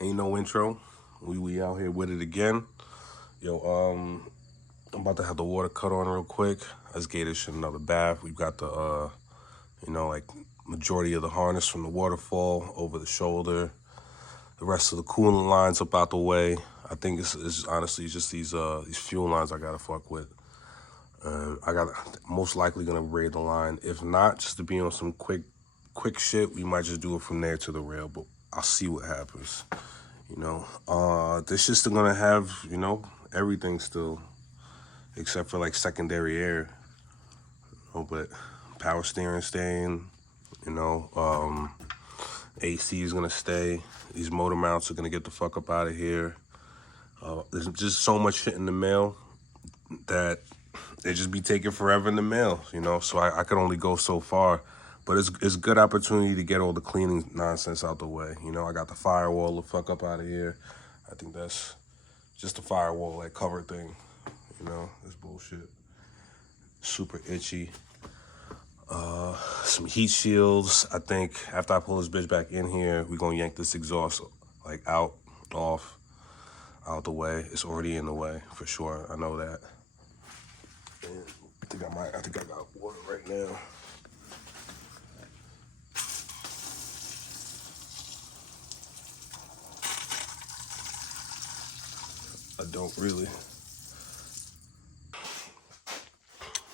Ain't no intro. We out here with it again. Yo, I'm about to have the water cut on real quick. Let's get this shit another bath. We've got the like majority of the harness from the waterfall over the shoulder. The rest of the coolant lines up out the way. I think it's honestly just these fuel lines I gotta fuck with. I got most likely gonna braid the line. If not, just to be on some quick shit, we might just do it from there to the rail. But I'll see what happens. This shit's still gonna have everything still, except for like secondary air. But power steering staying. AC is gonna stay. These motor mounts are gonna get the fuck up out of here. There's just so much shit in the mail that they just be taking forever in the mail, so I could only go so far. But it's a good opportunity to get all the cleaning nonsense out the way. I got the firewall the fuck up out of here. I think that's just a firewall, like cover thing. This bullshit. Super itchy. Some heat shields. I think after I pull this bitch back in here, we're gonna yank this exhaust like out the way. It's already in the way for sure. I know that. And I think I got water right now. I don't really.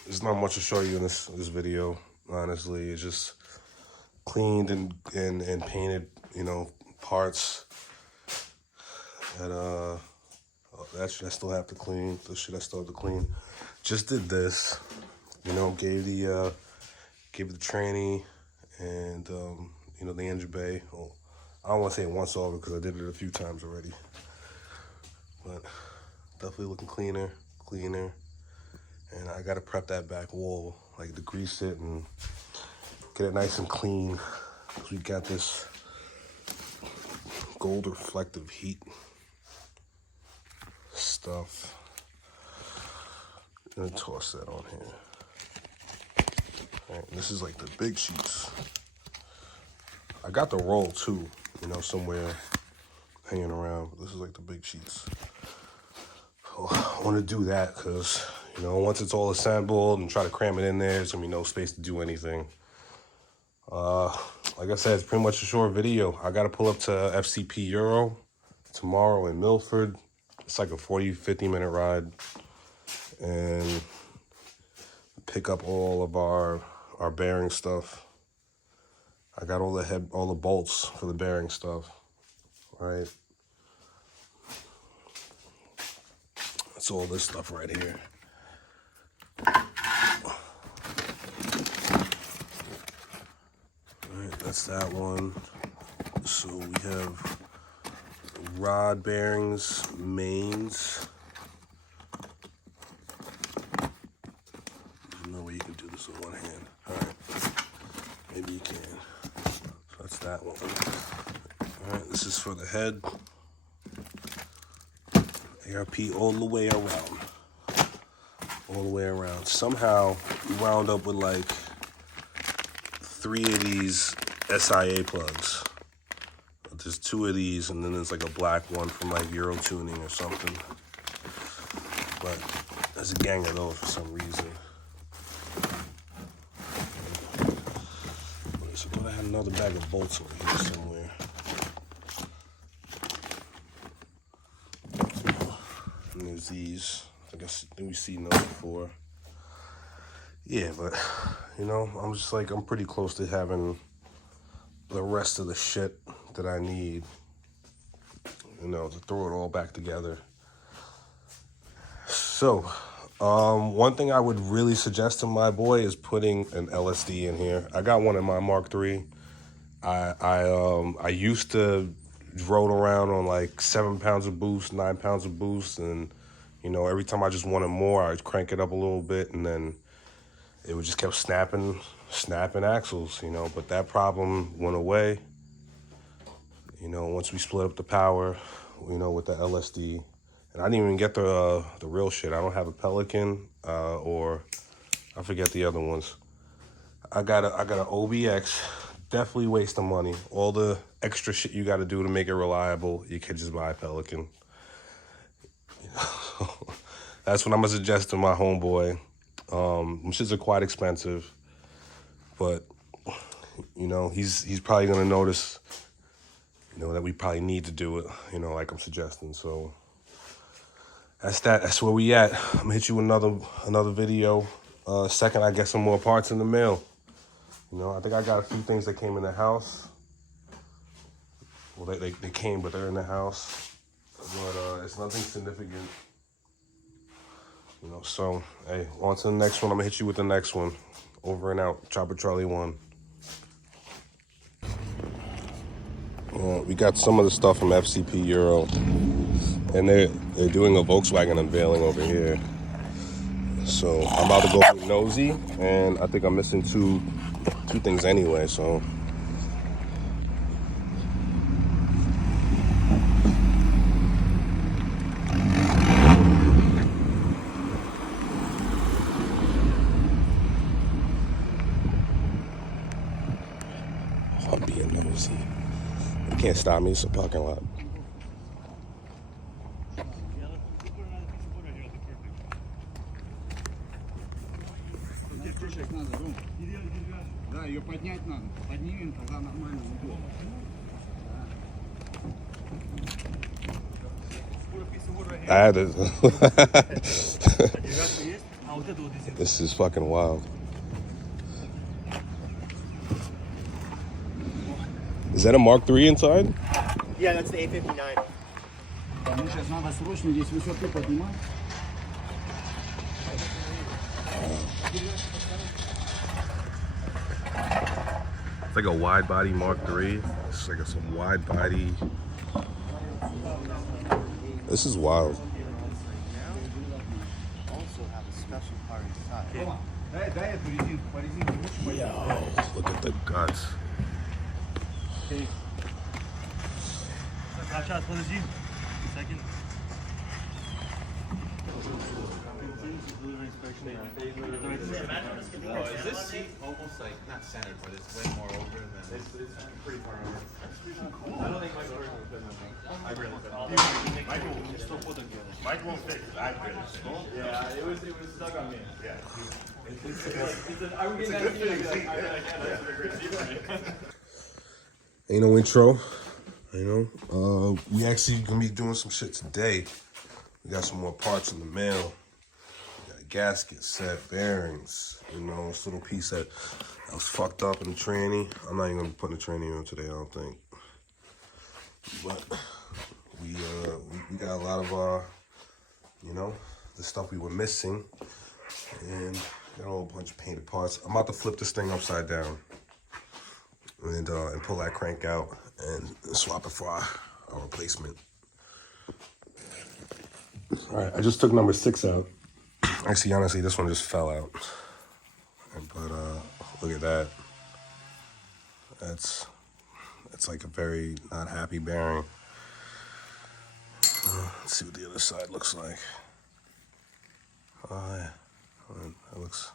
There's not much to show you in this video, honestly. It's just cleaned and painted, parts that shit I still have to clean. The shit I still have to clean. Just did this, gave the tranny and the engine bay. Well, I don't want to say it once over because I did it a few times already. But definitely looking cleaner. And I gotta prep that back wall, like degrease it and get it nice and clean. Cause we got this gold reflective heat stuff. I'm gonna toss that on here. All right, this is like the big sheets. I got the roll too, somewhere hanging around. This is like the big sheets. So I want to do that because, once it's all assembled and try to cram it in there, there's gonna be no space to do anything. Like I said, it's pretty much a short video. I got to pull up to FCP Euro tomorrow in Milford. It's like a 40-50 minute ride. And pick up all of our bearing stuff. I got all the bolts for the bearing stuff. All right. That's all this stuff right here. Alright, that's that one. So we have rod bearings, mains. There's no way you can do this with one hand. Alright, maybe you can. So that's that one. Alright, this is for the head. ARP all the way around. All the way around. Somehow we wound up with like 3 of these SIA plugs. There's 2 of these, and then there's like a black one from like Euro Tuning or something. But there's a gang of those for some reason. So I thought I had another bag of bolts over here somewhere. And there's these. I guess we've seen those before. Yeah, but I'm just like, I'm pretty close to having the rest of the shit that I need, to throw it all back together. So, one thing I would really suggest to my boy is putting an LSD in here. I got one in my Mark III. I used to roll around on like 7 pounds of boost, 9 pounds of boost, and every time I just wanted more, I'd crank it up a little bit, and then it would just kept snapping axles, but that problem went away, once we split up the power, with the LSD. And I didn't even get the real shit. I don't have a Pelican, or I forget the other ones. I got an OBX definitely wasting money. All the extra shit you got to do to make it reliable, you could just buy a Pelican. That's what I'm gonna suggest to my homeboy. Them shits are quite expensive, but you know he's probably gonna notice, you know, that we probably need to do it. You know, like I'm suggesting. So that's that. That's where we at. I'm gonna hit you with another video. Second, I get some more parts in the mail. You know, I think I got a few things that came in the house. Well, they came, but they're in the house. But it's nothing significant. You know, so, hey, on to the next one. I'm going to hit you with the next one. Over and out. Chopper Charlie 1. We got some of the stuff from FCP Euro. And they're doing a Volkswagen unveiling over here. So, I'm about to go be nosy. And I think I'm missing two things anyway, so... I'm being nosy. You can't stop me, it's a parking lot. Да, ее поднять надо. Поднимем, тогда нормально уйдет. I had to. This is fucking wild. Is that a Mark III inside? Yeah, that's the A59. Мне сейчас надо срочно здесь высоту поднимать. It's like a wide body Mark III. It's like some wide body. This is wild. Also have a special car inside. Дай эту резинку, по резинке лучше. Yo, look at the guts. Сейчас, подожди. Second. Is this seat almost like not centered, but it's way more over than it's pretty far over. I don't think Michael Jordan would fit my thing. I really couldn't. Mike won't fit. I fit. Yeah, it was stuck on me. Yeah. I would get that seat. That's a great seat for me. Ain't no intro. You know, we actually gonna be doing some shit today. We got some more parts in the mail. We got a gasket set, bearings. You know, this little piece that was fucked up in the tranny. I'm not even gonna be putting the tranny on today, I don't think. But we got a lot of you know, the stuff we were missing, and got a whole bunch of painted parts. I'm about to flip this thing upside down and pull that crank out and swap it for our replacement. All right, I just took number 6 out. Actually, honestly, this one just fell out. But look at that. That's like a very not happy bearing. Let's see what the other side looks like. Oh yeah, that looks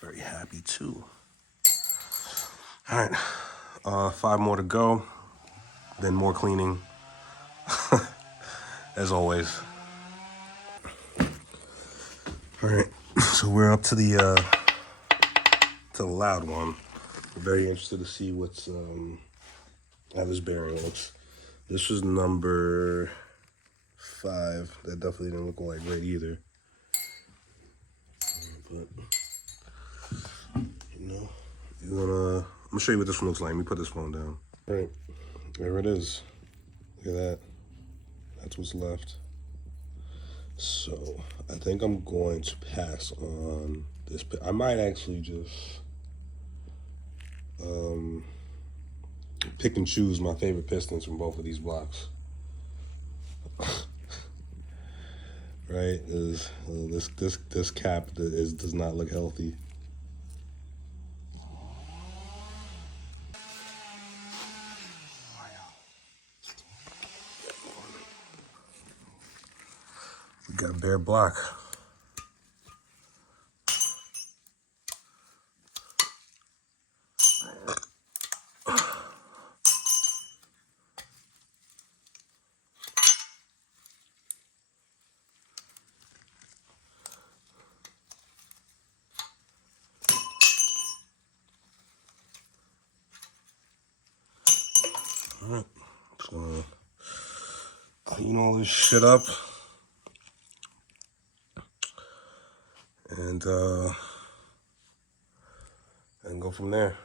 very happy too. All right, 5 more to go, then more cleaning, as always. All right, so we're up to the loud one. I'm very interested to see what's how this bearing looks. This was number 5. That definitely didn't look like great either. But you know, I'm gonna show you what this one looks like. Let me put this phone down. All right, there it is. Look at that. That's what's left. So I think I'm going to pass on this. I might actually just pick and choose my favorite pistons from both of these blocks. Right? This cap does not look healthy. We got a bare block. Alright, just gonna clean all this shit up. And go from there.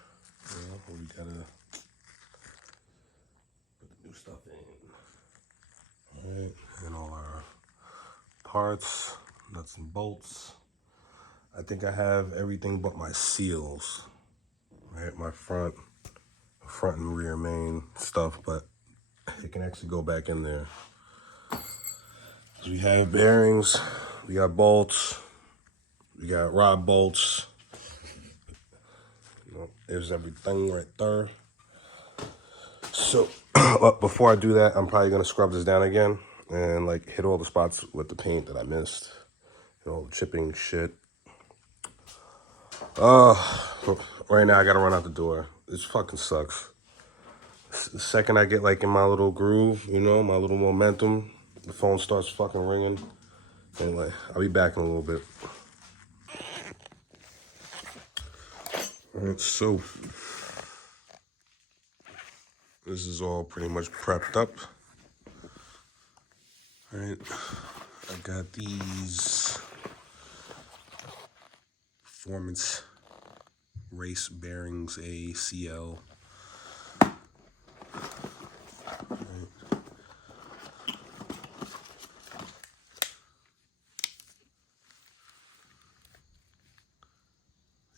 You know, we gotta put the new stuff in. Alright, and all our parts, nuts and bolts. I think I have everything but my seals. Right, my front and rear main stuff, but it can actually go back in there. So we have bearings, we got bolts, we got rod bolts. You know, there's everything right there. So before I do that, I'm probably gonna scrub this down again and like hit all the spots with the paint that I missed. You know, chipping shit. Right now I gotta run out the door. This fucking sucks. The second I get like in my little groove, you know, my little momentum, the phone starts fucking ringing. Anyway, I'll be back in a little bit. Alright, so this is all pretty much prepped up. Alright, I got these Performance Race Bearings ACL.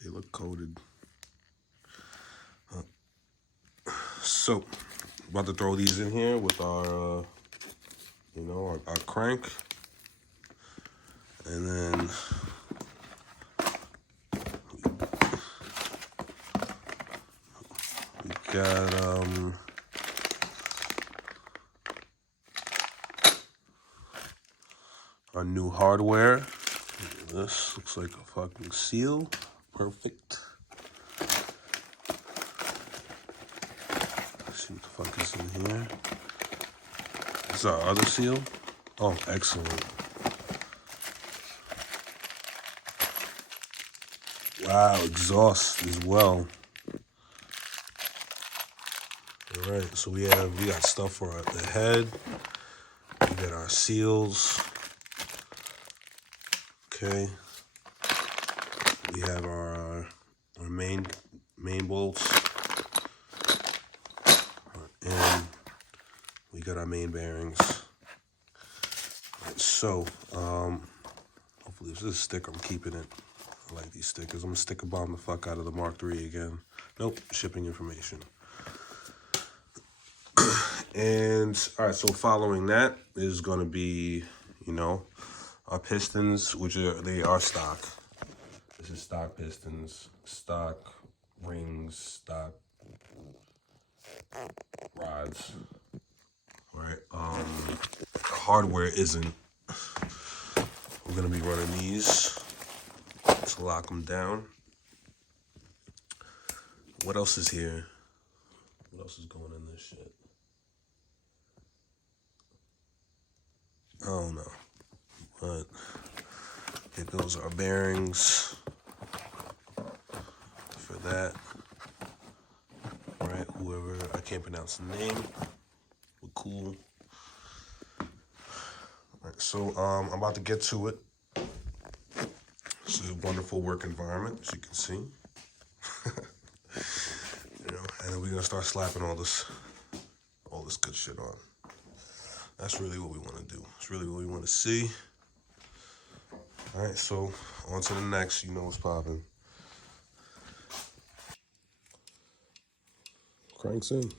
They look coated. So, about to throw these in here with our, you know, our crank. And then we got, our new hardware. This looks like a fucking seal. Perfect. Let's see what the fuck is in here. This is our other seal. Oh, excellent. Wow, exhaust as well. All right, so we got stuff for the head. We got our seals. Okay. We have our main bolts. And we got our main bearings. Right, so, hopefully if this is a sticker, I'm keeping it. I like these stickers. I'm gonna sticker bomb the fuck out of the Mark III again. Nope, shipping information. And, all right, so following that is gonna be, you know, our pistons, they are stock. This is stock pistons, stock rings, stock rods. All right, hardware isn't. We're gonna be running these to lock them down. What else is here? What else is going in this shit? I don't know, but here goes our bearings for that. All right, whoever, I can't pronounce the name, but cool. All right, so I'm about to get to it. It's a wonderful work environment, as you can see. You know, and then we're gonna start slapping all this good shit on. That's really what we want to do. It's really what we want to see. All right, so on to the next. You know what's popping. Cranks in.